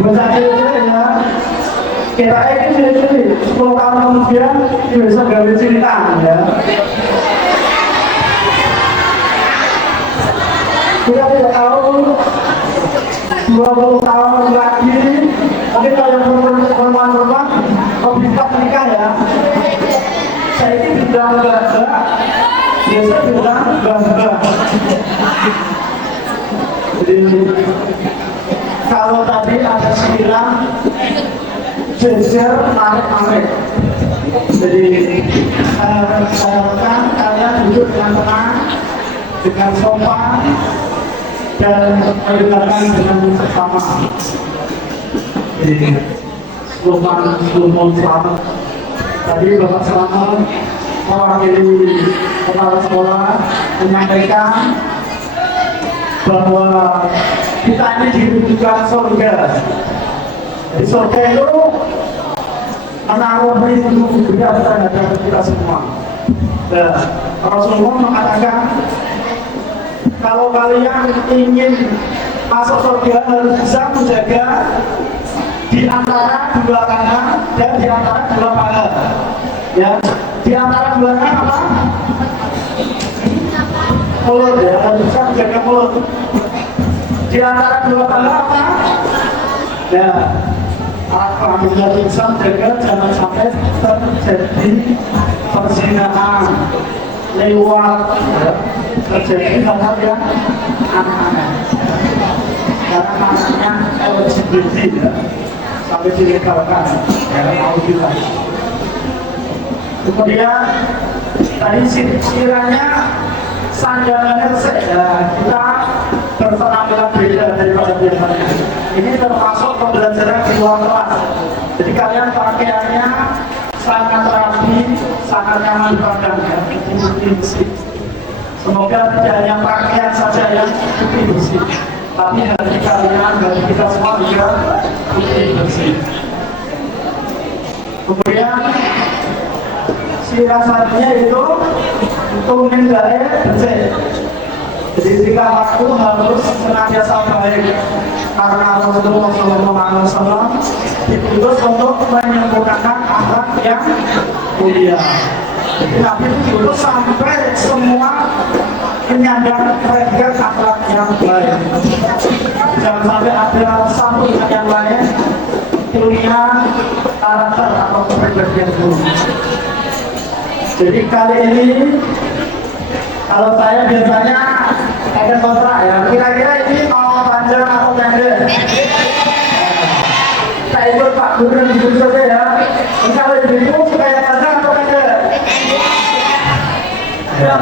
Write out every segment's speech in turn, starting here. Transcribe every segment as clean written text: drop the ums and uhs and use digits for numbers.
bocah cilik ya. Kita ini 10 tahun kemudian bisa gawe cerita ya. Kita tidak tahu 20 tahun lagi, tapi kalau perempuan-perempuan bisa menikah ya. Saya ini bilang bangga, biasa bilang bangga. Jadi kalau tadi ada 9 jejer marik-marik. Jadi saya harapkan kalian duduk dengan tenang, dengan sopan, dan mendengarkan dengan bersama. Jadi Slogan selamat. Tadi Bapak Selamat mewakili kepala sekolah menyampaikan bahwa kita ini dibutuhkan surga. Di surga itu menaruh ilmu budaya terhadap kita semua. Dan Rasulullah mengatakan kalau kalian ingin masuk surga harus bisa menjaga di antara dua tangan dan di antara dua paha. Ya, di antara dua tangan apa? Mulut ya, harus bisa menjaga mulut. Di antara dua paha apa? Ya, apabila bisa menjaga jangan sampai terjadi perzinahan lewat ya, terjadi hal-hal yang aneh-aneh karena namanya LGBT ya, sampai dilegalkan ya, alhamdulillah. Kemudian tadi sekiranya sanjangannya ya, kita berpenampilan beda daripada biasanya. Ini termasuk pembelajaran di luar kelas. Jadi kalian pakaiannya sangat rapi, sangat nyaman dipandang ya, putih bersih. Semoga tidak hanya pakaian saja yang putih bersih, tapi hati kalian, hati kita semua juga putih bersih. Kemudian siasatnya itu menghindari bersih. Jadi jika waktu harus senantiasa baik karena Rasulullah SAW diutus untuk menyempurnakan akhlak yang mulia. Jadi Nabi itu diutus sampai semua menyandang predikat akhlak yang baik. Jangan sampai ada satu dengan yang lain punya karakter atau kepribadian buruk. Jadi kali ini kalau saya biasanya ada kontrak ya, kira-kira ini mau panjang atau pendek? Saya ikut Pak Guru di Guru ya. Ini kalau dirimu supaya panjang atau pendek? Ya.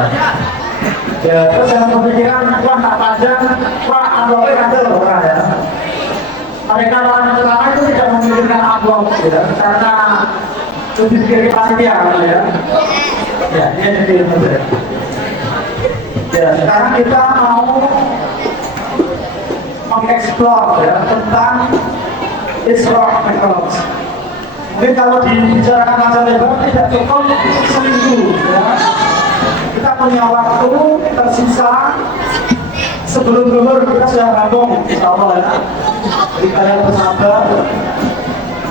Ya, terus saya memikirkan, wah tak panjang, wah amplopnya kecil loh ya. Mereka orang pertama itu tidak memikirkan amplop ya, karena lebih dipikir panitia ya. Ya, ini jadi benar. Ya, sekarang kita mau mengeksplor ya tentang Isra Mi'raj. Mungkin kalau dibicarakan masa lebar tidak cukup seminggu ya. Kita punya waktu tersisa sebelum zuhur kita sudah rampung insyaallah ya. Jadi kalian bersabar,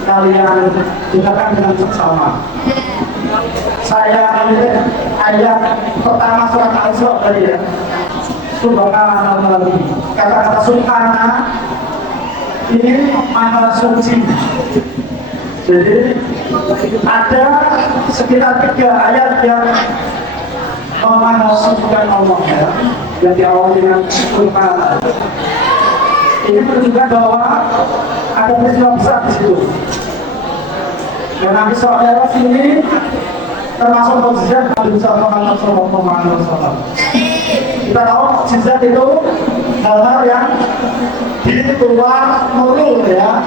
kalian gunakan dengan seksama. Saya ambil ayat pertama surat Al-Isra tadi ya. Subhanallah. Kata-kata subhana ini maha suci. Jadi ada sekitar 3 ayat yang memahasukan Allah ya, yang diawali dengan subhana. Ini menunjukkan bahwa ada peristiwa besar di situ. Dan Nabi SAW ini termasuk mukjizat Nabi Muhammad SAW. Kita tahu mukjizat itu hal-hal yang di luar nurul ya,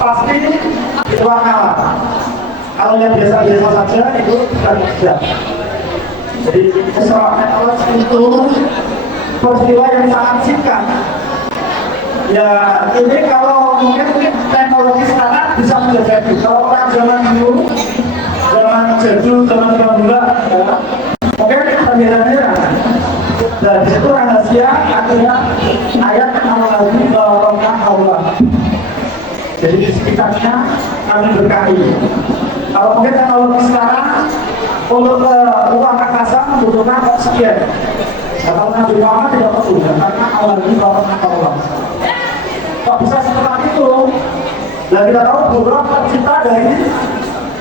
pasti di luar nalar. Kalau yang biasa-biasa saja itu bukan mukjizat. Jadi Isra Mi'raj itu peristiwa yang sangat singkat. Ya ini kalau mungkin teknologi sekarang bisa menjadi. Kalau orang zaman dulu, zaman jadul, zaman dahulu ya, mungkin pembedanya. Dan disitu rahasia akhirnya ayat Allah barokah Allah. Jadi di sekitarnya kami berkahi. Kalau mungkin teknologi sekarang untuk ke ruang angkasa membutuhkan oksigen. Kalau Nabi Muhammad tidak perlu, karena awalnya bahwa Allah. Kok bisa seperti itu? Dan kita tahu buruk tercipta dari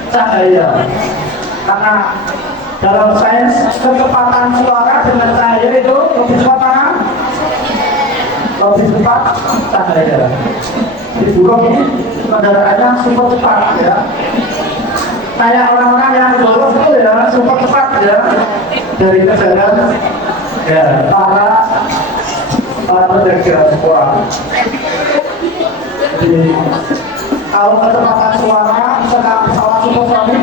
cahaya. Karena dalam sains kecepatan suara dengan cahaya itu lebih cepat mana? Lebih cepat cahaya. Di buruk ini kendaraannya super cepat ya. Kayak orang-orang yang bolos itu ya super cepat ya dari kejaran ya para penjaga suara. Jadi kalau kecepatan suara misalkan pesawat supersonik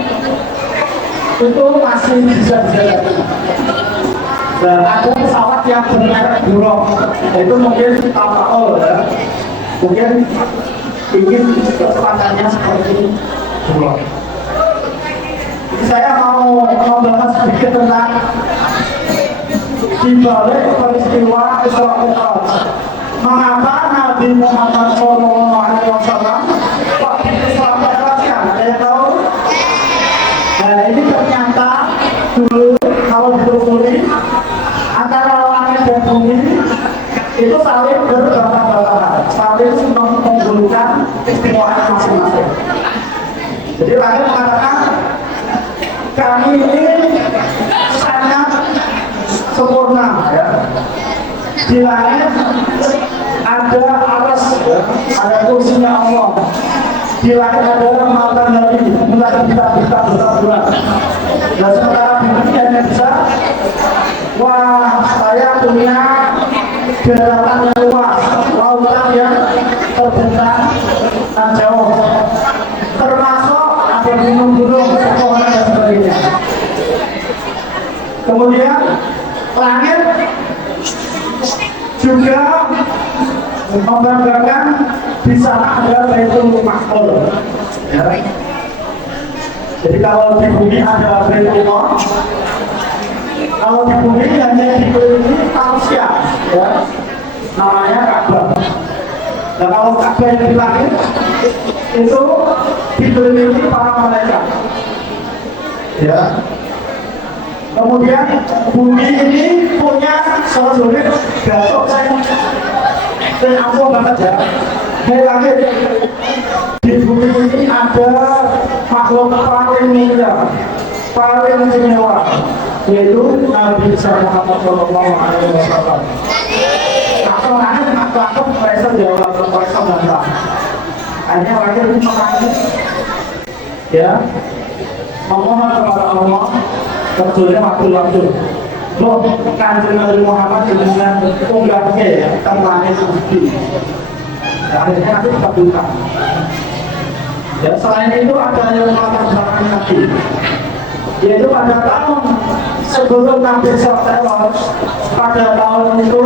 itu masih bisa dijaga. Dan ada pesawat yang bermerek buruk, itu mungkin kapal ya, mungkin ingin kecepatannya seperti buruk. Saya mau membahas sedikit tentang dibalik peristiwa Isra Mi'raj. Mengapa Nabi Muhammad SAW kok Isra Mi'raj kan? Ada yang tahu? Nah ini ternyata dulu kalau ditelusuri antara langit dan bumi itu saling berbantah-bantahan, saling menggulukan keistimewaan masing-masing. Jadi langit mengatakan kami ini sangat sempurna ya. Di langit ada aras, ada kursinya Allah. Di langit ada mata Nabi, mulai kita berbulan. Dan sementara di dunia hanya bisa, wah saya punya daratan yang luas, lautan yang terbentang dan jauh, termasuk ada gunung-gunung, pepohonan dan sebagainya. Kemudian langit juga membanggakan di sana ada Baitul Maqmur. Ya. Jadi kalau di bumi ada Baitul Maqmur, kalau di bumi hanya dikelilingi manusia, ya, namanya Ka'bah. Nah kalau Ka'bah yang di langit itu dikelilingi para malaikat. Ya. Kemudian bumi ini punya sosok gatot dan aku banget ya. Lagi di bumi ini ada makhluk paling mulia, paling istimewa, yaitu Nabi Muhammad SAW. Atau nanti makhluk mereka jawab mereka bantah. Hanya lagi ini ya memohon kepada Allah. Sebetulnya waktu-waktu loh Kanjeng Nabi Muhammad dengan unggahnya ya tentangnya suci akhirnya nanti dikabulkan ya. Selain itu ada yang melatar belakang Nabi, yaitu pada tahun sebelum Nabi SAW, pada tahun itu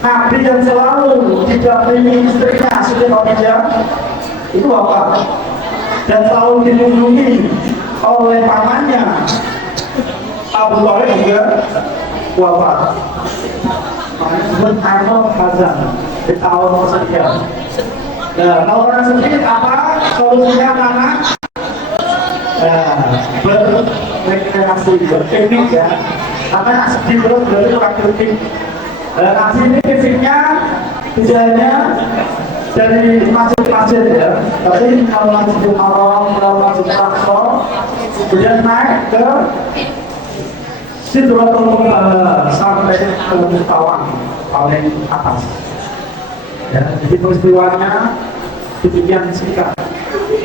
Nabi yang selalu didampingi istrinya Siti Khadijah itu wafat dan selalu dilindungi oleh pamannya Abu Thalib juga wafat. Makanya disebut Anul Hazan di tahun sekian. Nah, kalau orang sedih apa solusinya mana? Berrekreasi, berpiknik ya. Karena sedih terus berarti kurang kritik. Nah, ini fisiknya biasanya dari masjid-masjid ya. Tapi kalau Masjidil Haram, kalau Masjid Aqsa, kemudian naik ke Sidratul Muntaha sampai ke Mustawang paling atas. Ya, jadi peristiwanya demikian singkat.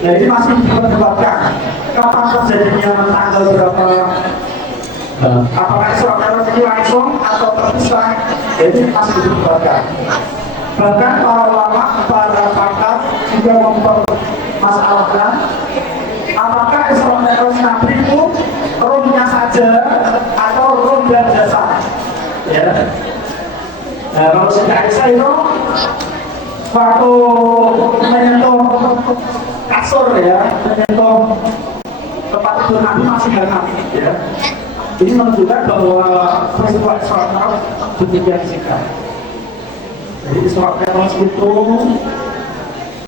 Nah ini masih diperdebatkan kapan terjadinya, tanggal berapa, apakah Isra Mi'raj ini langsung atau terpisah, jadi masih diperdebatkan. Bahkan para ulama, para pakar juga mempermasalahkan apakah Isra Mi'raj Nabi itu rohnya saja atau roh dan jasad. Ya. Nah, kalau Siti Aisyah itu waktu menyentuh kasur ya, menyentuh tempat tidur Nabi masih hangat ya. Ini menunjukkan bahwa peristiwa Isra Mi'raj demikian singkat. Jadi Isra Mi'raj itu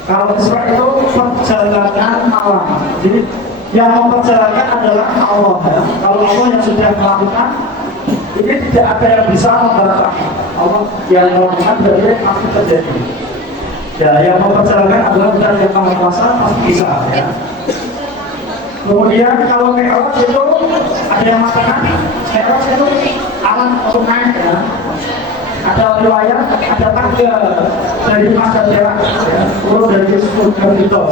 Kalau Isra itu perjalanan malam. Jadi yang memperjalankan adalah Allah ya. Kalau Allah yang sudah melakukan, ini tidak ada yang bisa membatalkan. Allah yang melakukan berarti pasti terjadi. Ya, yang memperjalankan adalah benar yang Maha Kuasa pasti bisa ya. Kemudian kalau Mi'raj itu ada yang mengatakan Mi'raj itu alat untuk naik ya. Ada riwayat, ada tangga dari masa jarak ya, turun dari surga itu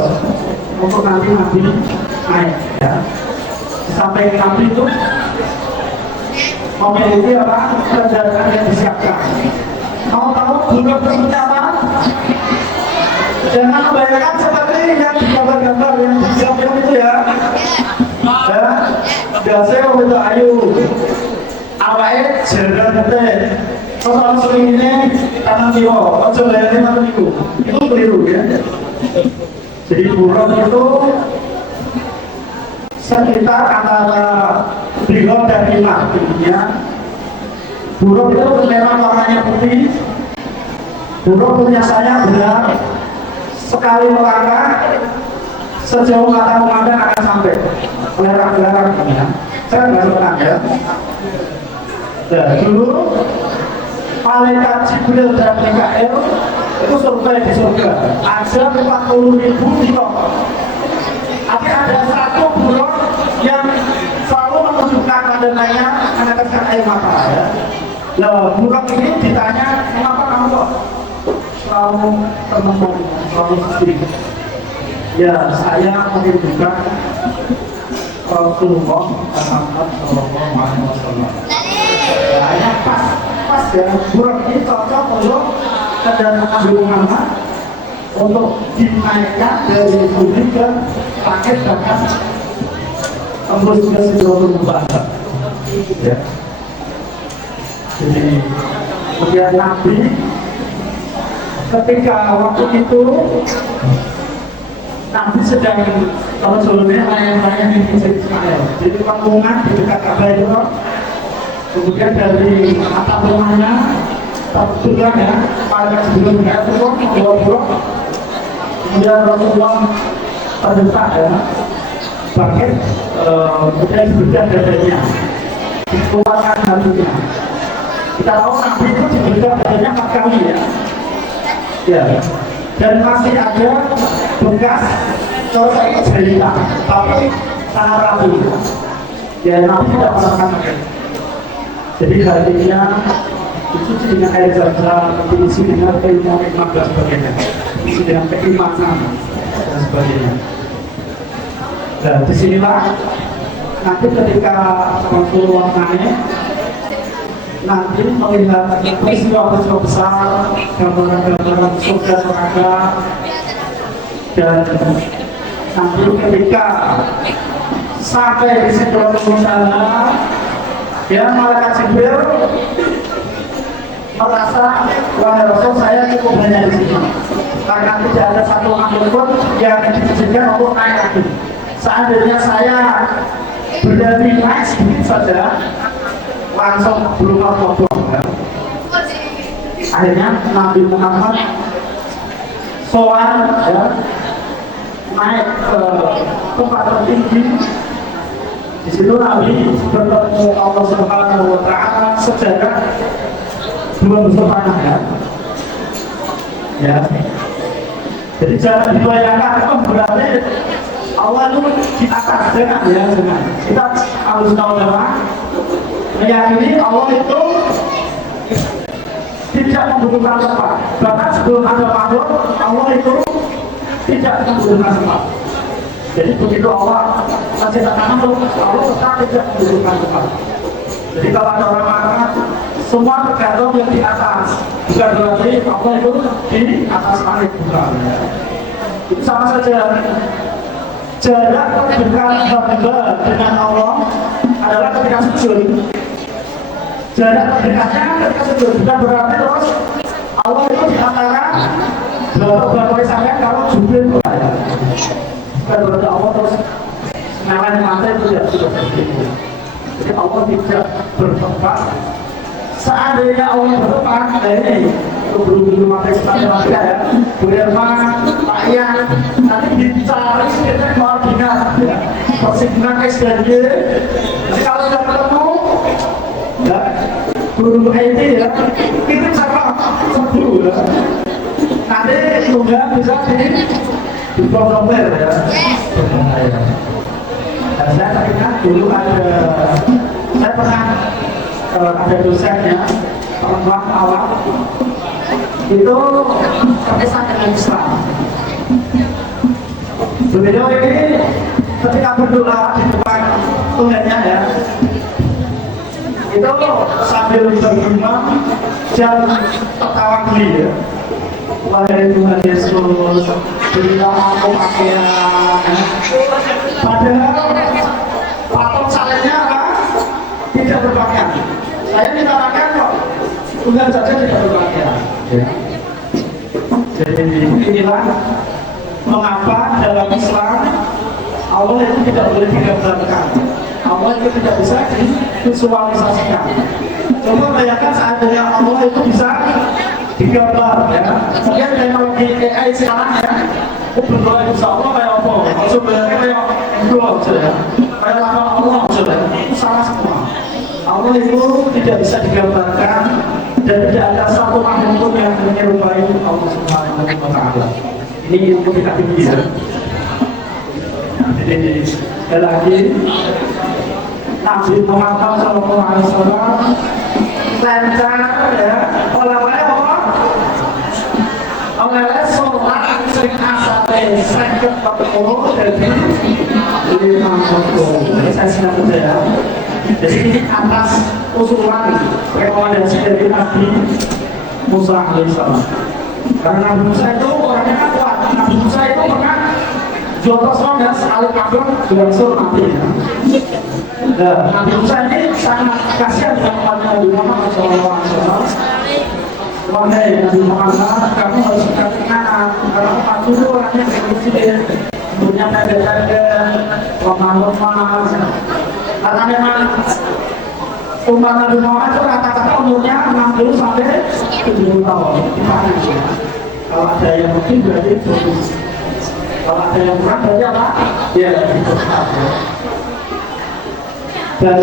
untuk nanti naik ya. Sampai Nabi itu memiliki apa? Kendaraan yang disiapkan. Mau tahu bulan seperti apa? Jangan membayangkan seperti yang di gambar-gambar yang disiapkan itu ya. Ya, biasanya itu ayu, awalnya jalan gede, kalau seringnya tanam biwa, ojo layarnya tanam itu keliru ya. Jadi bulan itu sekitar antara Brilon dan Lima ya. Burung itu memang warnanya putih. Burung punya sayap benar. Sekali melangkah, sejauh mata memandang akan sampai belerang-belerang ya. Saya nggak senang ya. Ya, dulu malaikat Jibril dan Mikael itu survei di surga. Ada 40.000 kilo. Tapi ada satu burung yang selalu menunjukkan tandanya meneteskan air mata ya. Nah, burung ini ditanya, kenapa kamu kok selalu termenung, selalu sedih? Ya, saya menunjukkan Rasulullah Muhammad Sallallahu Alaihi Wasallam. Ya, pas ya, burung ini cocok untuk kendaraan Nabi Muhammad untuk dinaikkan dari bumi ke langit bahkan tembus ke Sidratul Muntaha. Ya. Jadi kemudian Nabi ketika waktu itu Nabi sedang kalau sebelumnya layang-layang di Ismail. Jadi panggungan di dekat Ka'bah itu, kemudian dari atap rumahnya kebetulan ya, pada sebelum dia turun membawa burung. Kemudian Rasulullah terdesak ya, bangkit, kemudian diberikan dadanya, dikeluarkan hatinya. Kita tahu Nabi itu diberikan dadanya 4 kali ya. Ya, dan masih ada bekas corek cerita, tapi sangat rapi. Ya, Nabi tidak pernah pakai. Jadi hatinya dicuci dengan air zam-zam, diisi dengan ilmu hikmah dan sebagainya, diisi dengan keimanan dan sebagainya. Dan disinilah nanti ketika Rasulullah naik, nanti melihat peristiwa-peristiwa besar, gambaran-gambaran surga neraka, dan nanti ketika sampai di Sidratul Muntaha, ya malaikat Jibril merasa, wahai Rasul, saya cukup hanya di sini karena tidak ada satu makhluk pun yang diizinkan untuk naik lagi. Seandainya saya berani naik sedikit saja, langsung belum apa-apa. Akhirnya Nabi Muhammad soal ya, naik ke tempat tertinggi. Di situ Nabi bertemu Allah Subhanahu Wa Taala sejarak 2 busur panah ya. Jadi jangan dibayangkan berarti Allah itu di atas, jangan ya, jangan. Kita harus tahu bahwa meyakini Allah itu tidak membutuhkan tempat. Bahkan sebelum ada makhluk, Allah itu tidak membutuhkan tempat. Jadi begitu Allah menciptakan makhluk, Allah tetap tidak membutuhkan tempat. Jadi kalau ada orang mengatakan semua tergantung yang di atas, bukan berarti Allah itu di atas langit, bukan. Itu sama saja. Jarak terdekat hamba dengan Allah adalah ketika sujud. Jarak terdekatnya ketika sujud, bukan berarti terus Allah itu di antara beberapa sampai kalau Jibril berada. Bukan berarti Allah terus nyalain mata itu ya sudah seperti itu. Jadi Allah tidak bertempat. Seandainya Allah bertempat, ini itu belum mati kita ya. Berfirman, Pak Ian persimpangan X dan Y. Jadi kalau sudah ketemu, ya, guru IT ya, itu sama satu ya. Nanti juga bisa di programmer ya. Dan saya ingat dulu saya pernah ada dosennya perempuan awal itu terkesan dengan Islam. Beliau ini ketika berdoa di depan Tuhannya ya, itu sambil bergema dan tertawa geli ya. Wahai Tuhan Yesus, berilah aku pakaian. Padahal patok salehnya apa? Tidak berpakaian. Saya minta pakaian kok, Tuhan saja tidak berpakaian. Ya. Jadi inilah mengapa dalam Islam Allah itu tidak boleh digambarkan, Allah itu tidak bisa divisualisasikan. Coba bayangkan seandainya Allah itu bisa digambar ya. Mungkin teknologi AI sekarang ya, berdoa insya Allah kayak apa? Sebenarnya kayak doa aja ya, kayak lama Allah aja ya. Itu salah semua. Allah itu tidak bisa digambarkan dan tidak ada satu makhluk pun yang menyerupai Allah Subhanahu wa Ta'ala. Ini ilmu kita tinggi ya. Jadi sekali lagi Nabi Muhammad SAW lancar ya, oleh-oleh apa? Oleh-oleh sholat sering asate sering ketemu dari 50. Saya sedang kerja ya. Jadi ini atas usulan rekomendasi dari Nabi Musa alaihissalam. Karena Nabi Musa itu orangnya kan kuat. Nabi Musa itu pernah jotos dan sekali kabur berhasil mati ya. Nah, Nabi Musa ini sangat kasihan dengan Nabi Muhammad SAW. Wahai Nabi Muhammad, kamu harus perhatikan karena aku itu orangnya kecil, punya pendek-pendek, lemah-lemah. Karena memang umat Nabi Muhammad itu rata-rata umurnya 60 sampai 70 tahun. Kalau ada yang mungkin berarti 20. Kalau ada yang kurang berarti apa? Ya, itu. Dan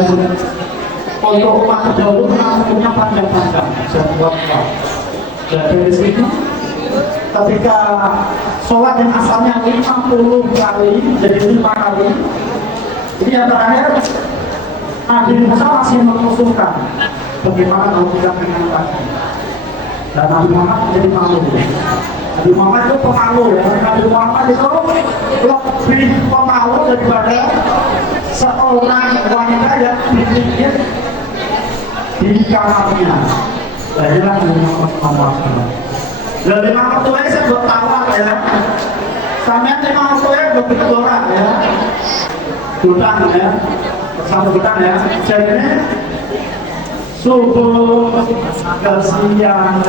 untuk umat terdahulu memang punya panjang-panjang dan kuat-kuat. Dan dari sini ketika sholat yang asalnya 50 kali jadi 5 kali, ini yang terakhir Nabi Musa masih mengusulkan bagaimana kalau kita mengenalkan. Dan Nabi Muhammad menjadi malu. Nabi Muhammad itu pemalu ya. Nabi Muhammad itu lebih pemalu daripada seorang wanita yang dipikir di kamarnya. Inilah Nabi Muhammad. Dan lima mertuanya saya buat tawa ya. Sampai lima mertuanya begitu orang ya. Hutang ya. Bersama hutang ya. Jadi subuh kesiangan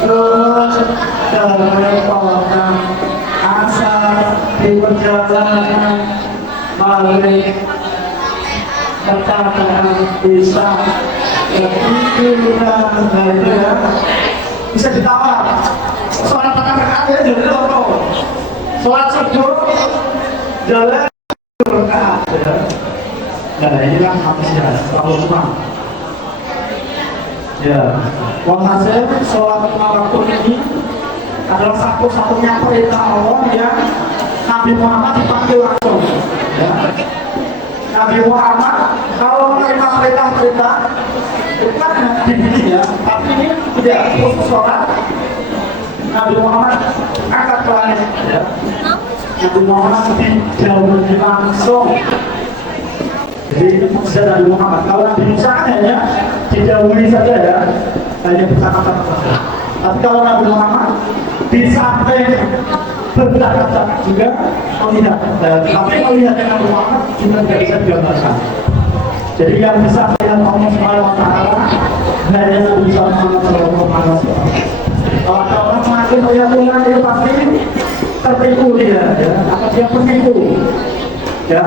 terus kerepotan asar di perjalanan balik katakan bisa kepikiran ya. Bisa ditawar soal kata-kata ya jadi loro soal subuh jalan berkah ya. Nah inilah manusia selalu semua. Ya, walhasil sholat 5 waktu ini adalah satu-satunya perintah Allah yang Nabi Muhammad dipanggil langsung. Ya. Nabi Muhammad kalau menerima perintah-perintah itu kan dibeli ya, tapi ini tidak khusus sholat. Nabi Muhammad angkat ke langit. Ya. Nabi Muhammad dijauhi langsung. Jadi itu mukjizat Nabi Muhammad. Kalau Nabi Musa hanya didahului saja ya, hanya berkata-kata saja. Tapi kalau Nabi Muhammad di samping berkata-kata juga melihat. Tapi melihat Nabi Muhammad juga tidak bisa digambarkan. Jadi yang bisa melihat Allah Subhanahu Wa Taala hanya Nabi Muhammad SAW. Kalau ada orang makin melihat Tuhan dia pasti tertipu dia, ya, atau dia penipu, ya.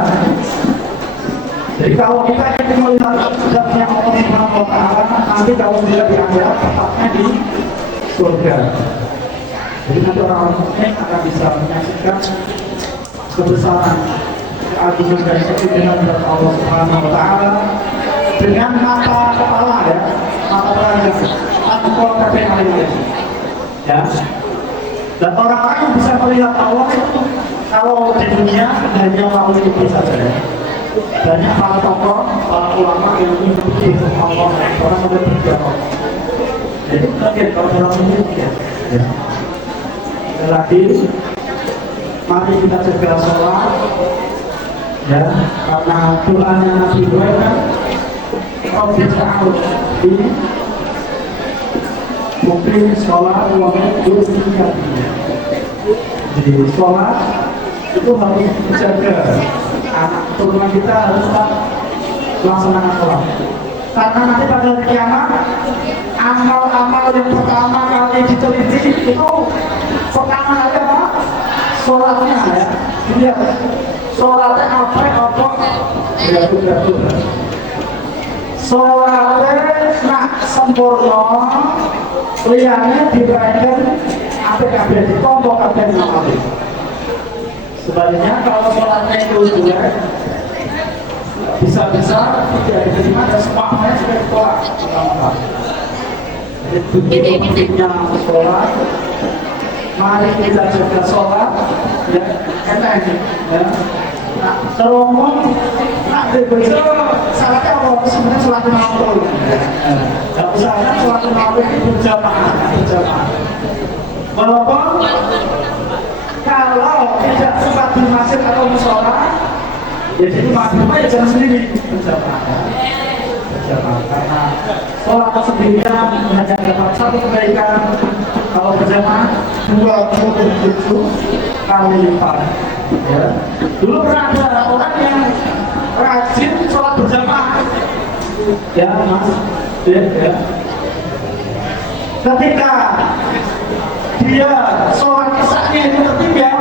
Jadi kalau kita ingin melihat zatnya Allah Subhanahu Wa Taala, nanti kalau dia di akhirat tetapnya di surga. Jadi nanti orang-orang mukmin akan bisa menyaksikan kebesaran keagungan dan kemuliaan dari Allah Subhanahu wa taala dengan mata kepala ya, mata telanjang, mata kepala kalian. Ya. Dan orang-orang yang bisa melihat Allah itu kalau di dunia hanya melalui itu saja ya. Banyak para tokoh, para ulama yang mengikuti Allah, orang ada berjauh. Jadi kaget kalau orang ini ya. Lagi, mari kita jaga sholat, ya, karena tulangnya Nabi Ibrahim kan, kalau bisa ini, mungkin sholat uangnya bertiga. Jadi sholat itu harus dijaga. Anak turunan kita harus tetap melaksanakan sholat. Karena nanti pada hari kiamat, amal-amal yang pertama kali diteliti itu pertama kali apa? Sholatnya ya. Lihat, sholatnya apa? Ya betul. Sholatnya nak sempurna, lihatnya diberikan APKB, ditombok APKB nama. Sebaliknya kalau sholatnya itu jelek, bisa-bisa tidak diterima dan semuanya sudah ditolak pertama-tama. Jadi begitu pentingnya sholat. Mari kita jaga sholat, ya, kata ini, ya. Nah, teromong, nak dibaca salatnya apa? Sebenarnya sholat malam. Tidak usah kan sholat malam ini berjamaah. Walaupun kalau tidak sempat di masjid atau musola, ya jadi maksimum ya jangan sendiri berjamaah. Karena sholat sendirian hanya dapat satu kebaikan, kalau berjamaah 27 kali lipat. Ya. Dulu pernah ada orang yang rajin sholat berjamaah, ya mas, ya. Ketika dia sholat isya-nya itu tertinggal,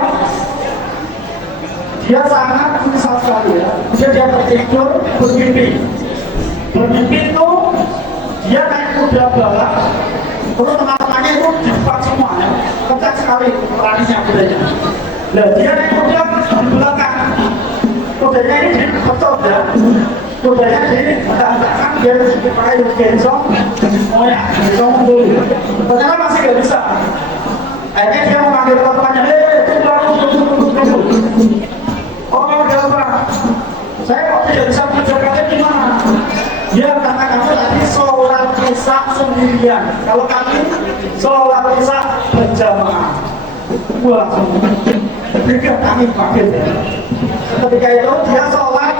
dia sangat menyesal sekali ya. Dia tertidur bermimpi itu dia naik kuda balap, terus teman-temannya itu di depan semua ya, kencang sekali larinya kudanya. Nah dia naik kuda di belakang, kudanya ini dipecot ya, kudanya dihentak-hentakan biar dipakai gendong, gendong dulu. Ternyata masih gak bisa. Akhirnya dia memanggil teman-temannya, tunggu. Oh udah apa? Saya kok tidak bisa mengerjakannya gimana? Ya karena kamu tadi sholat isya sendirian. Kalau kami sholat isya berjamaah. Langsung ketika kami kaget ya. Ketika itu dia sholat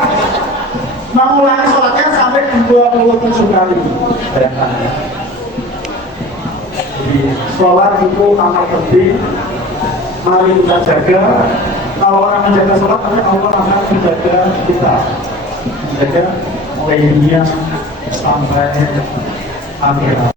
mengulangi sholatnya sampai 27 kali. Jadi sholat itu amal penting. Mari kita jaga. Kalau orang menjaga sholat, nanti Allah akan menjaga kita. Menjaga mulai dunia sampai akhirat.